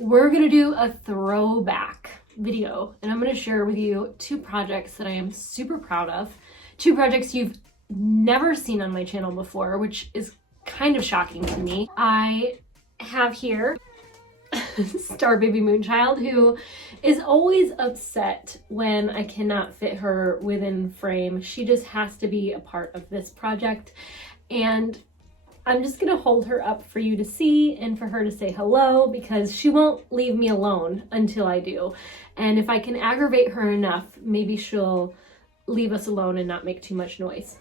we're gonna do a throwback video, and I'm gonna share with you two projects that I am super proud of. Two projects you've never seen on my channel before, which is kind of shocking to me. I have here Star Baby Moonchild, who is always upset when I cannot fit her within frame. She just has to be a part of this project, and I'm just gonna hold her up for you to see and for her to say hello, because she won't leave me alone until I do. And if I can aggravate her enough, maybe she'll leave us alone and not make too much noise.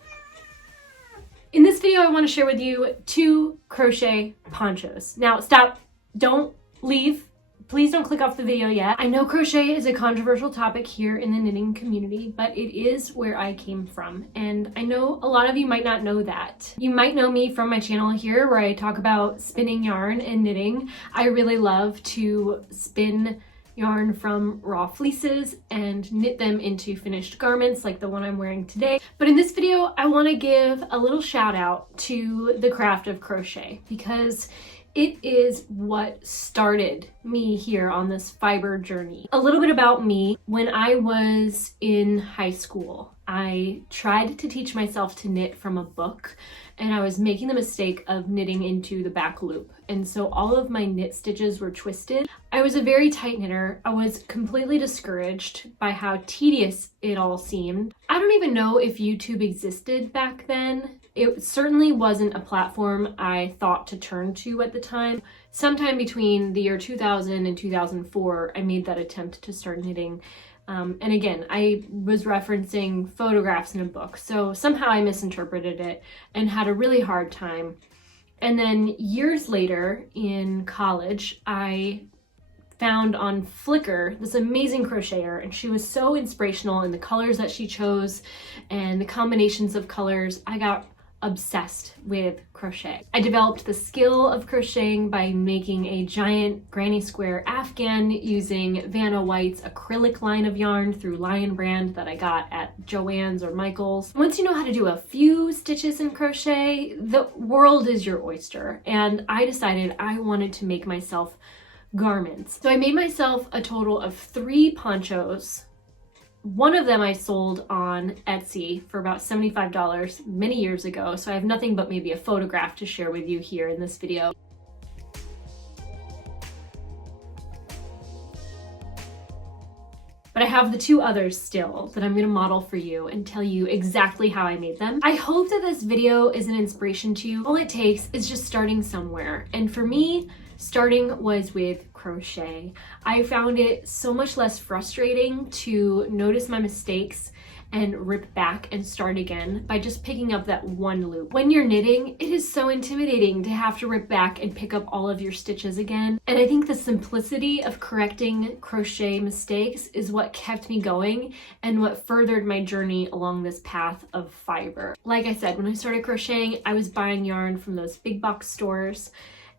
In this video, I want to share with you two crochet ponchos. Now, stop, don't leave. Please don't click off the video yet. I know crochet is a controversial topic here in the knitting community, but it is where I came from. And I know a lot of you might not know that. You might know me from my channel here where I talk about spinning yarn and knitting. I really love to spin yarn from raw fleeces and knit them into finished garments like the one I'm wearing today. But in this video, I want to give a little shout out to the craft of crochet, because it is what started me here on this fiber journey. A little bit about me. When I was in high school, I tried to teach myself to knit from a book, and I was making the mistake of knitting into the back loop. And so all of my knit stitches were twisted. I was a very tight knitter. I was completely discouraged by how tedious it all seemed. I don't even know if YouTube existed back then. It certainly wasn't a platform I thought to turn to at the time. Sometime between the year 2000 and 2004, I made that attempt to start knitting. And again, I was referencing photographs in a book, so somehow I misinterpreted it and had a really hard time. And then years later in college, I found on Flickr this amazing crocheter, and she was so inspirational in the colors that she chose and the combinations of colors. I got obsessed with crochet. I developed the skill of crocheting by making a giant granny square afghan using Vanna White's acrylic line of yarn through Lion brand that I got at Joann's or Michael's. Once you know how to do a few stitches in crochet, the world is your oyster, and I decided I wanted to make myself garments. So I made myself a total of 3 ponchos. One of them I sold on Etsy for about $75 many years ago, so I have nothing but maybe a photograph to share with you here in this video. But I have the 2 others still that I'm going to model for you and tell you exactly how I made them. I hope that this video is an inspiration to you. All it takes is just starting somewhere. And for me, starting was with crochet. I found it so much less frustrating to notice my mistakes and rip back and start again by just picking up that one loop. When you're knitting, it is so intimidating to have to rip back and pick up all of your stitches again. And I think the simplicity of correcting crochet mistakes is what kept me going and what furthered my journey along this path of fiber. Like I said, when I started crocheting, I was buying yarn from those big box stores.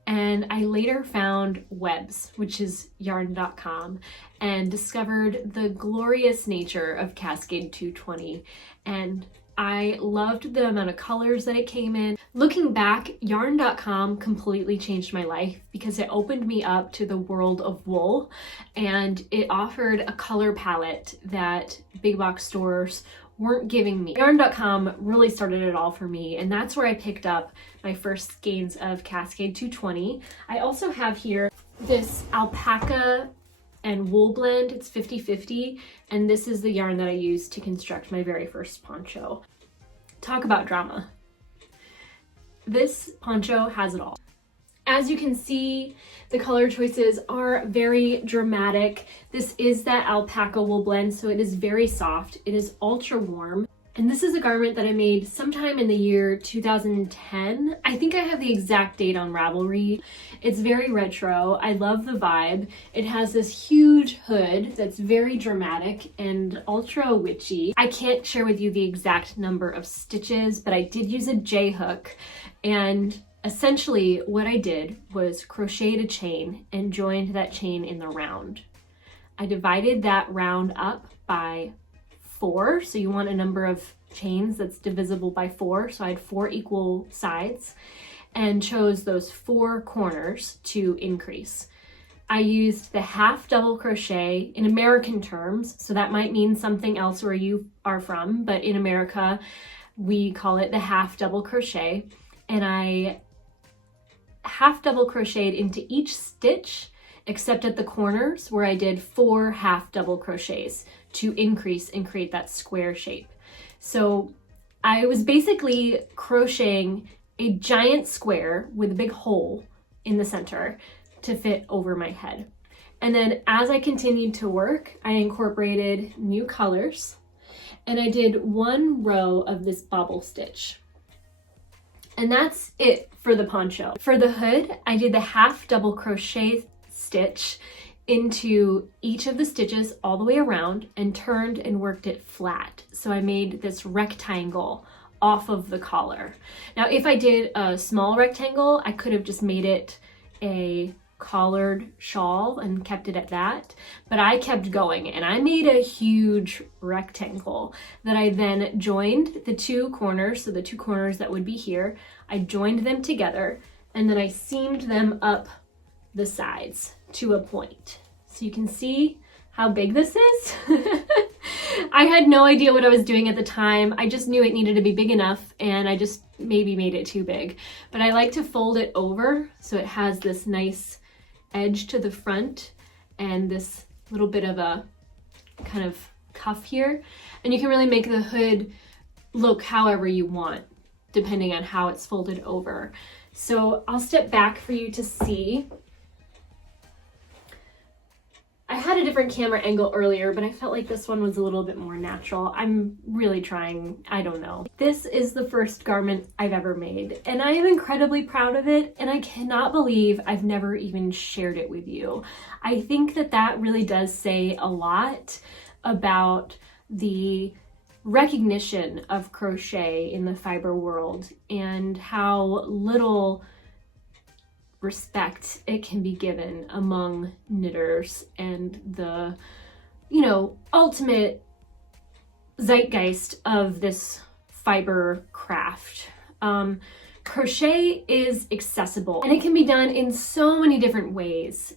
And I later found Webs, which is yarn.com, and discovered the glorious nature of Cascade 220. And I loved the amount of colors that it came in. Looking back, yarn.com completely changed my life because it opened me up to the world of wool, and it offered a color palette that big box stores weren't giving me. Yarn.com really started it all for me, and that's where I picked up my first skeins of Cascade 220. I also have here this alpaca and wool blend. It's 50-50, and this is the yarn that I used to construct my very first poncho. Talk about drama. This poncho has it all. As you can see, the color choices are very dramatic. This is that alpaca wool blend, so it is very soft. It is ultra warm. And this is a garment that I made sometime in the year 2010. I think I have the exact date on Ravelry. It's very retro. I love the vibe. It has this huge hood that's very dramatic and ultra witchy. I can't share with you the exact number of stitches, but I did use a J-hook, and essentially what I did was crocheted a chain and joined that chain in the round. I divided that round up by 4, so you want a number of chains that's divisible by 4, so I had 4 equal sides, and chose those 4 corners to increase. I used the half double crochet in American terms, so that might mean something else where you are from, but in America, we call it the half double crochet. And I half double crocheted into each stitch, except at the corners where I did 4 half double crochets to increase and create that square shape. So I was basically crocheting a giant square with a big hole in the center to fit over my head. And then as I continued to work, I incorporated new colors and I did 1 row of this bobble stitch. And that's it for the poncho. For the hood, I did the half double crochet stitch into each of the stitches all the way around and turned and worked it flat. So I made this rectangle off of the collar. Now, if I did a small rectangle, I could have just made it a collared shawl and kept it at that, but I kept going and I made a huge rectangle that I then joined the 2 corners, so the 2 corners that would be here, I joined them together and then I seamed them up the sides to a point. So you can see how big this is. I had no idea what I was doing at the time. I just knew it needed to be big enough and I just maybe made it too big. But I like to fold it over so it has this nice edge to the front and this little bit of a kind of cuff here. And you can really make the hood look however you want, depending on how it's folded over. So I'll step back for you to see. I had a different camera angle earlier, but I felt like this one was a little bit more natural. I'm really trying, I don't know. This is the first garment I've ever made, and I am incredibly proud of it, and I cannot believe I've never even shared it with you. I think that that really does say a lot about the recognition of crochet in the fiber world and how little respect it can be given among knitters and the, you know, ultimate zeitgeist of this fiber craft. Crochet is accessible and it can be done in so many different ways.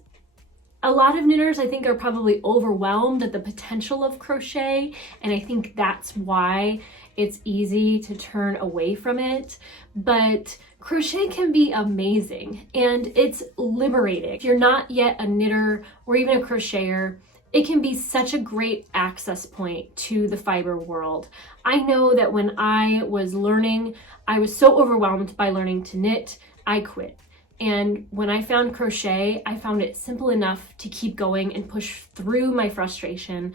A lot of knitters, I think, are probably overwhelmed at the potential of crochet, and I think that's why it's easy to turn away from it. But crochet can be amazing and it's liberating. If you're not yet a knitter or even a crocheter, it can be such a great access point to the fiber world. I know that when I was learning, I was so overwhelmed by learning to knit, I quit. And when I found crochet, I found it simple enough to keep going and push through my frustration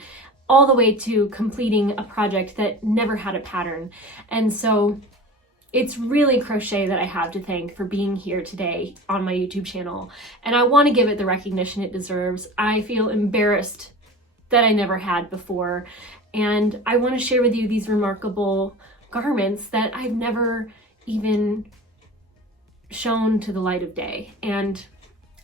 all the way to completing a project that never had a pattern. And so it's really crochet that I have to thank for being here today on my YouTube channel. And I want to give it the recognition it deserves. I feel embarrassed that I never had before. And I want to share with you these remarkable garments that I've never even shown to the light of day. And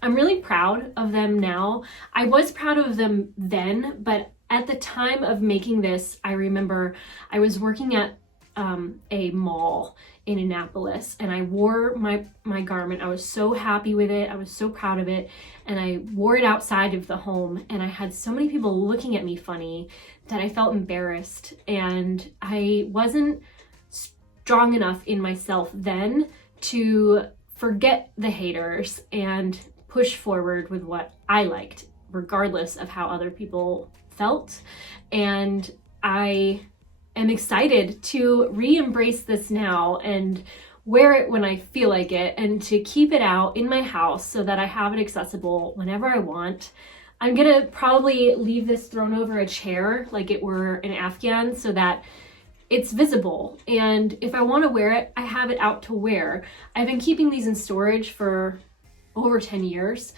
I'm really proud of them now. I was proud of them then, but at the time of making this, I remember I was working at a mall in Annapolis and I wore my garment. I was so happy with it. I was so proud of it. And I wore it outside of the home and I had so many people looking at me funny that I felt embarrassed. And I wasn't strong enough in myself then to forget the haters and push forward with what I liked, regardless of how other people felt. And I am excited to re-embrace this now and wear it when I feel like it and to keep it out in my house so that I have it accessible whenever I want. I'm gonna probably leave this thrown over a chair like it were an Afghan so that it's visible, and if I want to wear it, I have it out to wear. I've been keeping these in storage for over 10 years,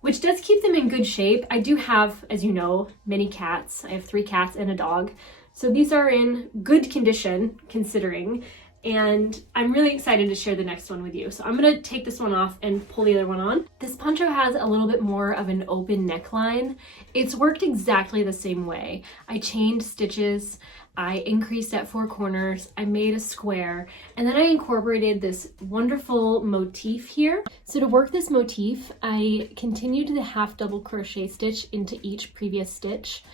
which does keep them in good shape. I do have, as you know, many cats. I have 3 cats and a dog. So these are in good condition considering, and I'm really excited to share the next one with you. So I'm gonna take this one off and pull the other one on. This poncho has a little bit more of an open neckline. It's worked exactly the same way. I chained stitches, I increased at 4 corners, I made a square, and then I incorporated this wonderful motif here. So to work this motif, I continued the half double crochet stitch into each previous stitch,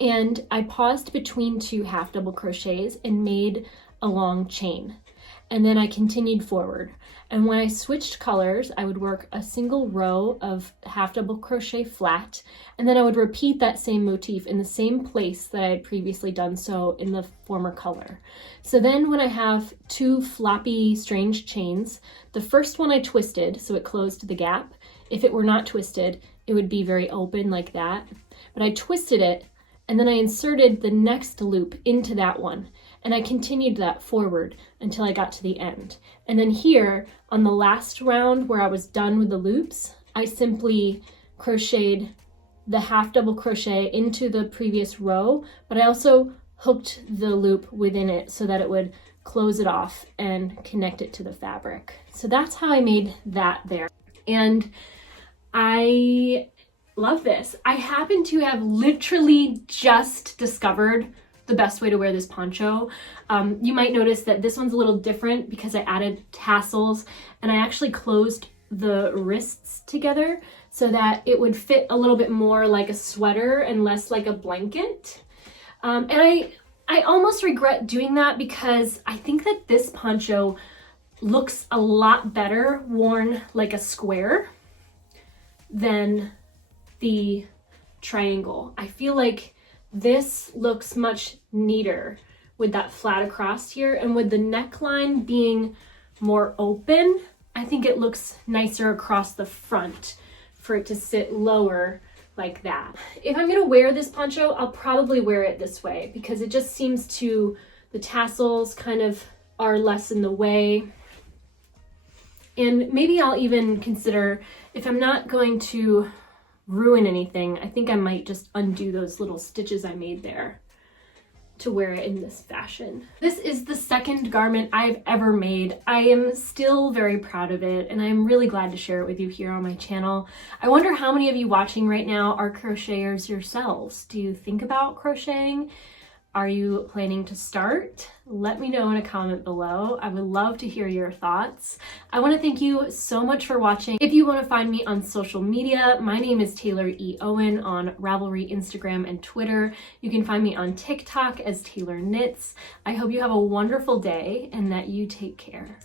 and I paused between 2 half double crochets and made a long chain. And then I continued forward. And when I switched colors, I would work a single row of half double crochet flat, and then I would repeat that same motif in the same place that I had previously done so in the former color. So then when I have 2 floppy strange chains, the first one I twisted so it closed the gap. If it were not twisted, it would be very open like that. But I twisted it, and then I inserted the next loop into that one. And I continued that forward until I got to the end. And then here, on the last round where I was done with the loops, I simply crocheted the half double crochet into the previous row, but I also hooked the loop within it so that it would close it off and connect it to the fabric. So that's how I made that there. And I love this. I happen to have literally just discovered the best way to wear this poncho. You might notice that this one's a little different because I added tassels and I actually closed the wrists together so that it would fit a little bit more like a sweater and less like a blanket. And I almost regret doing that because I think that this poncho looks a lot better worn like a square than the triangle. I feel like this looks much neater with that flat across here, and with the neckline being more open, I think it looks nicer across the front for it to sit lower like that. If I'm gonna wear this poncho, I'll probably wear it this way because it just seems to, the tassels kind of are less in the way. And maybe I'll even consider, if I'm not going to ruin anything, I think I might just undo those little stitches I made there to wear it in this fashion. This is the second garment I've ever made. I am still very proud of it, and I'm really glad to share it with you here on my channel. I wonder how many of you watching right now are crocheters yourselves. Do you think about crocheting? Are you planning to start? Let me know in a comment below. I would love to hear your thoughts. I want to thank you so much for watching. If you want to find me on social media, my name is Tayloreowen on Ravelry, Instagram, and Twitter. You can find me on TikTok as Taylor Knits. I hope you have a wonderful day and that you take care.